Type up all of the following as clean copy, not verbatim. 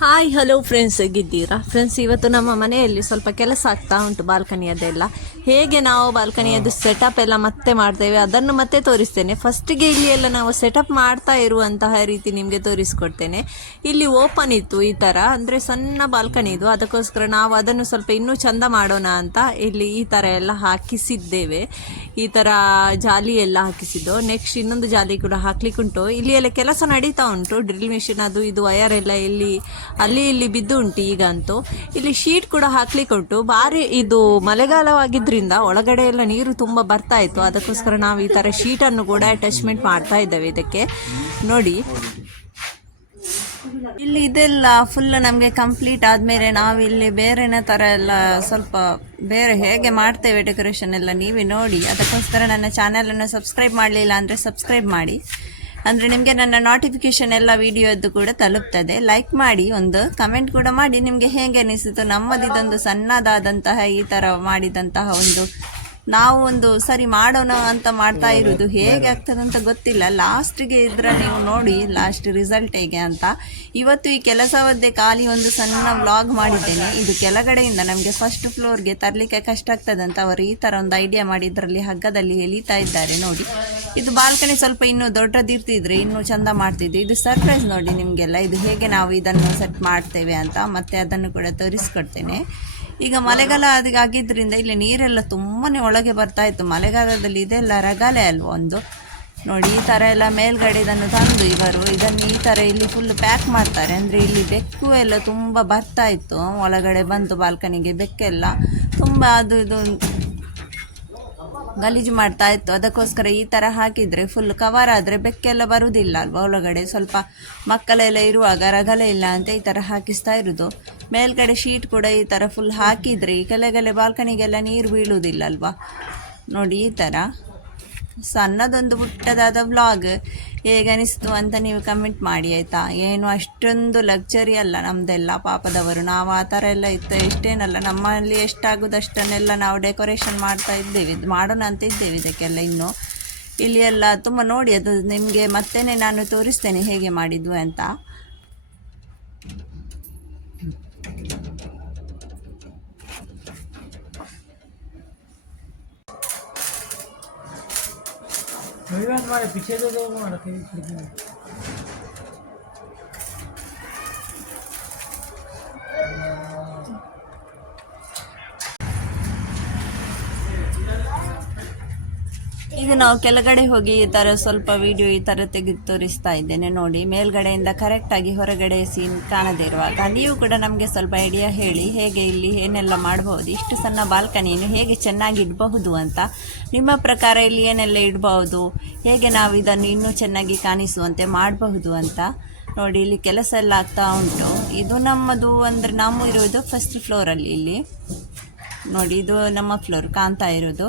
Hi hello friends, ಹೇಗಿದ್ದೀರಾ friends? ಇವತ್ತು ನಮ್ಮ ಮನೆಯಲ್ಲಿ ಸ್ವಲ್ಪ ಕೆಲಸ ಆಗ್ತಾ ಉಂಟು ಬಾಲ್ಕನಿಯದೆಲ್ಲ. ಹೇಗೆ ನಾವು ಬಾಲ್ಕನಿಯದ್ದು ಸೆಟಪ್ ಎಲ್ಲ ಮತ್ತೆ ಮಾಡ್ತೇವೆ ಅದನ್ನು ಮತ್ತೆ ತೋರಿಸ್ತೇನೆ. ಫಸ್ಟಿಗೆ ಇಲ್ಲಿ ಎಲ್ಲ ನಾವು ಸೆಟಪ್ ಮಾಡ್ತಾ ಇರುವಂತಹ ರೀತಿ ನಿಮಗೆ ತೋರಿಸ್ಕೊಡ್ತೇನೆ. ಇಲ್ಲಿ ಓಪನ್ ಇತ್ತು ಈ ಥರ, ಅಂದರೆ ಸಣ್ಣ ಬಾಲ್ಕನಿ ಇದು. ಅದಕ್ಕೋಸ್ಕರ ನಾವು ಅದನ್ನು ಸ್ವಲ್ಪ ಇನ್ನೂ ಚಂದ ಮಾಡೋಣ ಅಂತ ಇಲ್ಲಿ ಈ ಥರ ಎಲ್ಲ ಹಾಕಿಸಿದ್ದೇವೆ. ಈ ಥರ ಜಾಲಿ ಎಲ್ಲ ಹಾಕಿಸಿದ್ದು. ನೆಕ್ಸ್ಟ್ ಇನ್ನೊಂದು ಜಾಲಿ ಕೂಡ ಹಾಕ್ಲಿಕ್ಕುಂಟು. ಇಲ್ಲಿ ಎಲ್ಲ ಕೆಲಸ ನಡೀತಾ ಉಂಟು. ಡ್ರಿಲ್ ಮಿಷಿನ್ ಅದು ಇದು ವಯರ್ ಎಲ್ಲ ಇಲ್ಲಿ ಬಿದ್ದು ಉಂಟು. ಈಗಂತೂ ಇಲ್ಲಿ ಶೀಟ್ ಕೂಡ ಹಾಕ್ಲಿಕ್ಕೆ ಉಂಟು. ಭಾರಿ ಇದು ಮಳೆಗಾಲವಾಗಿದ್ದರಿಂದ ಒಳಗಡೆ ಎಲ್ಲ ನೀರು ತುಂಬ ಬರ್ತಾ ಇತ್ತು. ಅದಕ್ಕೋಸ್ಕರ ನಾವು ಈ ಥರ ಶೀಟನ್ನು ಕೂಡ ಅಟ್ಯಾಚ್ಮೆಂಟ್ ಮಾಡ್ತಾ ಇದ್ದೇವೆ ಇದಕ್ಕೆ. ನೋಡಿ ಇಲ್ಲಿ ಇದೆಲ್ಲ ಫುಲ್ ನಮಗೆ ಕಂಪ್ಲೀಟ್ ಆದಮೇಲೆ ನಾವು ಇಲ್ಲಿ ಬೇರೆನ ಥರ ಎಲ್ಲ ಸ್ವಲ್ಪ ಬೇರೆ ಹೇಗೆ ಮಾಡ್ತೇವೆ ಡೆಕೋರೇಷನ್ ಎಲ್ಲ ನೀವೇ ನೋಡಿ. ಅದಕ್ಕೋಸ್ಕರ ನನ್ನ ಚಾನಲನ್ನು ಸಬ್ಸ್ಕ್ರೈಬ್ ಮಾಡಲಿಲ್ಲ ಅಂದರೆ ಸಬ್ಸ್ಕ್ರೈಬ್ ಮಾಡಿ, ಅಂದರೆ ನಿಮಗೆ ನನ್ನ ನೋಟಿಫಿಕೇಷನ್ ಎಲ್ಲ ವೀಡಿಯೋದ್ದು ಕೂಡ ತಲುಪ್ತದೆ. ಲೈಕ್ ಮಾಡಿ, ಒಂದು ಕಮೆಂಟ್ ಕೂಡ ಮಾಡಿ ನಿಮಗೆ ಹೇಗೆ ಅನಿಸಿತು. ನಮ್ಮದಿದೊಂದು ಸಣ್ಣದಾದಂತಹ ಈ ಥರ ಮಾಡಿದಂತಹ ನಾವು ಒಂದು ಸರಿ ಮಾಡೋಣ ಅಂತ ಮಾಡ್ತಾ ಇರೋದು. ಹೇಗೆ ಆಗ್ತದಂತ ಗೊತ್ತಿಲ್ಲ. ಲಾಸ್ಟಿಗೆ ಇದ್ರೆ ನೀವು ನೋಡಿ ಲಾಸ್ಟ್ ರಿಸಲ್ಟ್ ಹೇಗೆ ಅಂತ. ಇವತ್ತು ಈ ಕೆಲಸವದ್ದೇ ಖಾಲಿ ಒಂದು ಸಣ್ಣ ವ್ಲಾಗ್ ಮಾಡಿದ್ದೇನೆ. ಇದು ಕೆಳಗಡೆಯಿಂದ ನಮಗೆ ಫಸ್ಟ್ ಫ್ಲೋರ್ಗೆ ತರಲಿಕ್ಕೆ ಕಷ್ಟ ಆಗ್ತದಂತ ಅವರು ಈ ಥರ ಒಂದು ಐಡಿಯಾ ಮಾಡಿ ಇದರಲ್ಲಿ ಹಗ್ಗದಲ್ಲಿ ಎಳಿತಾ ಇದ್ದಾರೆ. ನೋಡಿ, ಇದು ಬಾಲ್ಕನಿ ಸ್ವಲ್ಪ ಇನ್ನೂ ದೊಡ್ಡದಿರ್ತಿದ್ರೆ ಇನ್ನೂ ಚಂದ ಮಾಡ್ತಿದ್ವಿ. ಇದು ಸರ್ಪ್ರೈಸ್ ನೋಡಿ ನಿಮಗೆಲ್ಲ, ಇದು ಹೇಗೆ ನಾವು ಇದನ್ನು ಸೆಟ್ ಮಾಡ್ತೇವೆ ಅಂತ. ಮತ್ತೆ ಅದನ್ನು ಕೂಡ ತೋರಿಸ್ಕೊಡ್ತೇನೆ. ಈಗ ಮಳೆಗಾಲ ಆಗಿದ್ದರಿಂದ ಇಲ್ಲಿ ನೀರೆಲ್ಲ ತುಂಬಾ ಒಳಗೆ ಬರ್ತಾ ಇತ್ತು. ಮಳೆಗಾಲದಲ್ಲಿ ಇದೆಲ್ಲ ರಗಾಲೆ ಅಲ್ವ ಒಂದು. ನೋಡಿ ಈ ಥರ ಎಲ್ಲ ಮೇಲ್ಗಡೆ ಇದನ್ನು ತಂದು ಇವರು ಇದನ್ನು ಈ ಥರ ಇಲ್ಲಿ ಫುಲ್ ಪ್ಯಾಕ್ ಮಾಡ್ತಾರೆ. ಅಂದರೆ ಇಲ್ಲಿ ಬೆಕ್ಕು ಎಲ್ಲ ತುಂಬ ಬರ್ತಾ ಇತ್ತು ಒಳಗಡೆ ಬಂತು ಬಾಲ್ಕನಿಗೆ. ಬೆಕ್ಕೆಲ್ಲ ತುಂಬ ಅದು ಇದು ಗಲೀಜು ಮಾಡ್ತಾ ಇತ್ತು. ಅದಕ್ಕೋಸ್ಕರ ಈ ಥರ ಹಾಕಿದರೆ ಫುಲ್ ಕವರ್ ಆದರೆ ಬೆಕ್ಕೆಲ್ಲ ಬರುವುದಿಲ್ಲ ಅಲ್ವಾ ಒಳಗಡೆ. ಸ್ವಲ್ಪ ಮಕ್ಕಳೆಲ್ಲ ಇರುವಾಗ ರಗಲೆ ಇಲ್ಲ ಅಂತ ಈ ಥರ ಹಾಕಿಸ್ತಾ ಇರೋದು. ಮೇಲ್ಗಡೆ ಶೀಟ್ ಕೂಡ ಈ ಥರ ಫುಲ್ ಹಾಕಿದರೆ ಈ ಕೆಳಗಡೆ ಬಾಲ್ಕನಿಗೆಲ್ಲ ನೀರು ಬೀಳುವುದಿಲ್ಲ ಅಲ್ವಾ. ನೋಡಿ ಈ ಥರ ಸಣ್ಣದೊಂದು ಪುಟ್ಟದಾದ ವ್ಲಾಗ್ ಹೇಗೆ ಅನಿಸ್ತು ಅಂತ ನೀವು ಕಮೆಂಟ್ ಮಾಡಿ ಆಯಿತಾ. ಏನು ಅಷ್ಟೊಂದು ಲಕ್ಸರಿ ಅಲ್ಲ ನಮ್ಮದೆಲ್ಲ, ಪಾಪದವರು. ನಾವು ಆ ಥರ ಎಲ್ಲ ಇತ್ತು ಇಷ್ಟೇನಲ್ಲ, ನಮ್ಮಲ್ಲಿ ಎಷ್ಟಾಗೋದು ಅಷ್ಟನ್ನೆಲ್ಲ ನಾವು ಡೆಕೋರೇಷನ್ ಮಾಡ್ತಾ ಇದ್ದೇವೆ, ಮಾಡೋಣ ಅಂತ ಇದ್ದೇವೆ ಇದಕ್ಕೆಲ್ಲ. ಇನ್ನು ಇಲ್ಲಿ ಎಲ್ಲ ತುಂಬ ನೋಡಿ, ಅದು ನಿಮಗೆ ಮತ್ತೇ ನಾನು ತೋರಿಸ್ತೇನೆ ಹೇಗೆ ಮಾಡಿದ್ವು ಅಂತ. पीछे तो रखे ಈಗ ನಾವು ಕೆಳಗಡೆ ಹೋಗಿ ಈ ಥರ ಸ್ವಲ್ಪ ವಿಡಿಯೋ ಈ ಥರ ತೆಗೆದು ತೋರಿಸ್ತಾ ಇದ್ದೇನೆ. ನೋಡಿ, ಮೇಲ್ಗಡೆಯಿಂದ ಕರೆಕ್ಟಾಗಿ ಹೊರಗಡೆ ಸೀನ್ ಕಾಣದೇ ಇರುವಾಗ ನೀವು ಕೂಡ ನಮಗೆ ಸ್ವಲ್ಪ ಐಡಿಯಾ ಹೇಳಿ, ಹೇಗೆ ಇಲ್ಲಿ ಏನೆಲ್ಲ ಮಾಡಬಹುದು, ಇಷ್ಟು ಸಣ್ಣ ಬಾಲ್ಕನಿಯನ್ನು ಹೇಗೆ ಚೆನ್ನಾಗಿ ಇಡಬಹುದು ಅಂತ. ನಿಮ್ಮ ಪ್ರಕಾರ ಇಲ್ಲಿ ಏನೆಲ್ಲ ಇಡಬಹುದು, ಹೇಗೆ ನಾವು ಇದನ್ನು ಇನ್ನೂ ಚೆನ್ನಾಗಿ ಕಾಣಿಸುವಂತೆ ಮಾಡಬಹುದು ಅಂತ. ನೋಡಿ, ಇಲ್ಲಿ ಕೆಲಸ ಎಲ್ಲ ಆಗ್ತಾ ಉಂಟು. ಇದು ನಮ್ಮದು, ಅಂದರೆ ನಾವು ಇರೋದು ಫಸ್ಟ್ ಫ್ಲೋರಲ್ಲಿ. ಇಲ್ಲಿ ನೋಡಿ, ಇದು ನಮ್ಮ ಫ್ಲೋರ್ ಕಾಣ್ತಾ ಇರೋದು.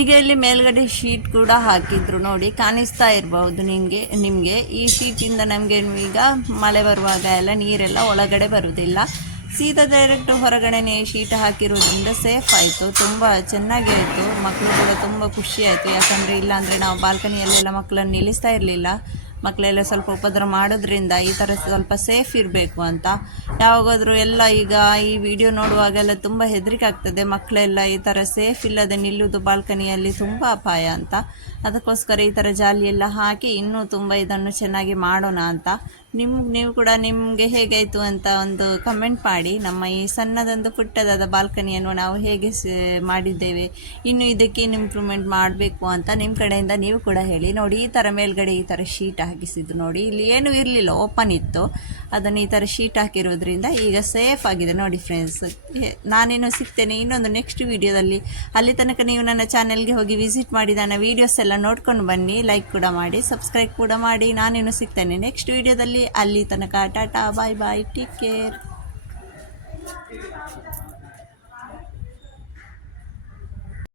ಈಗ ಇಲ್ಲಿ ಮೇಲ್ಗಡೆ ಶೀಟ್ ಕೂಡ ಹಾಕಿದ್ರು. ನೋಡಿ, ಕಾಣಿಸ್ತಾ ಇರಬಹುದು ನಿಮಗೆ. ಈ ಶೀಟಿಂದ ನಮಗೆ ಈಗ ಮಳೆ ಬರುವಾಗ ಎಲ್ಲ ನೀರೆಲ್ಲ ಒಳಗಡೆ ಬರುವುದಿಲ್ಲ. ಸೀದಾ ಡೈರೆಕ್ಟ್ ಹೊರಗಡೆನೇ ಶೀಟ್ ಹಾಕಿರೋದ್ರಿಂದ ಸೇಫ್ ಆಯಿತು, ತುಂಬ ಚೆನ್ನಾಗಿ ಆಯಿತು. ಮಕ್ಕಳು ಕೂಡ ತುಂಬ ಖುಷಿ ಆಯಿತು. ಯಾಕಂದರೆ ಇಲ್ಲಾಂದರೆ ನಾವು ಬಾಲ್ಕನಿಯಲ್ಲೆಲ್ಲ ಮಕ್ಕಳನ್ನು ನಿಲ್ಲಿಸ್ತಾ ಇರಲಿಲ್ಲ. ಮಕ್ಕಳೆಲ್ಲ ಸ್ವಲ್ಪ ಉಪದ್ರ ಮಾಡೋದ್ರಿಂದ ಈ ಥರ ಸ್ವಲ್ಪ ಸೇಫ್ ಇರಬೇಕು ಅಂತ. ಯಾವಾಗಾದರೂ ಎಲ್ಲ ಈಗ ಈ ವಿಡಿಯೋ ನೋಡುವಾಗೆಲ್ಲ ತುಂಬ ಹೆದರಿಕೆ ಆಗ್ತದೆ. ಮಕ್ಕಳೆಲ್ಲ ಈ ಥರ ಸೇಫ್ ಇಲ್ಲದೆ ನಿಲ್ಲುವುದು ಬಾಲ್ಕನಿಯಲ್ಲಿ ತುಂಬ ಅಪಾಯ ಅಂತ. ಅದಕ್ಕೋಸ್ಕರ ಈ ಥರ ಜಾಲಿಯೆಲ್ಲ ಹಾಕಿ ಇನ್ನೂ ತುಂಬ ಇದನ್ನು ಚೆನ್ನಾಗಿ ಮಾಡೋಣ ಅಂತ. ನೀವು ಕೂಡ ನಿಮಗೆ ಹೇಗಾಯಿತು ಅಂತ ಒಂದು ಕಮೆಂಟ್ ಮಾಡಿ. ನಮ್ಮ ಈ ಸಣ್ಣದೊಂದು ಪುಟ್ಟದಾದ ಬಾಲ್ಕನಿಯನ್ನು ನಾವು ಹೇಗೆ ಮಾಡಿದ್ದೇವೆ, ಇನ್ನು ಇದಕ್ಕೇನು ಇಂಪ್ರೂವ್ಮೆಂಟ್ ಮಾಡಬೇಕು ಅಂತ ನಿಮ್ಮ ಕಡೆಯಿಂದ ನೀವು ಕೂಡ ಹೇಳಿ. ನೋಡಿ, ಈ ಥರ ಮೇಲ್ಗಡೆ ಈ ಥರ ಶೀಟ್ ಹಾಕಿಸಿದ್ದು. ನೋಡಿ, ಇಲ್ಲಿ ಏನೂ ಇರಲಿಲ್ಲ, ಓಪನ್ ಇತ್ತು. ಅದನ್ನು ಈ ಥರ ಶೀಟ್ ಹಾಕಿರೋದ್ರಿಂದ ಈಗ ಸೇಫ್ ಆಗಿದೆ. ನೋಡಿ ಫ್ರೆಂಡ್ಸ್, ನಾನೇನು ಸಿಗ್ತೇನೆ ಇನ್ನೊಂದು ನೆಕ್ಸ್ಟ್ ವೀಡಿಯೋದಲ್ಲಿ. ಅಲ್ಲಿ ತನಕ ನೀವು ನನ್ನ ಚಾನೆಲ್ಗೆ ಹೋಗಿ ವಿಸಿಟ್ ಮಾಡಿ ನನ್ನ ವೀಡಿಯೋಸ್ ಎಲ್ಲ ಎಲ್ಲ ನೋಡ್ಕೊಂಡು ಬನ್ನಿ, ಲೈಕ್ ಕೂಡ ಮಾಡಿ, ಸಬ್ಸ್ಕ್ರೈಬ್ ಕೂಡ ಮಾಡಿ. ನಾನೇನು ಸಿಗ್ತೇನೆ ನೆಕ್ಸ್ಟ್ ವಿಡಿಯೋದಲ್ಲಿ. ಅಲ್ಲಿ ತನಕ ಟಾಟಾ, ಬಾಯ್ ಬಾಯ್, ಟೇಕ್ ಕೇರ್.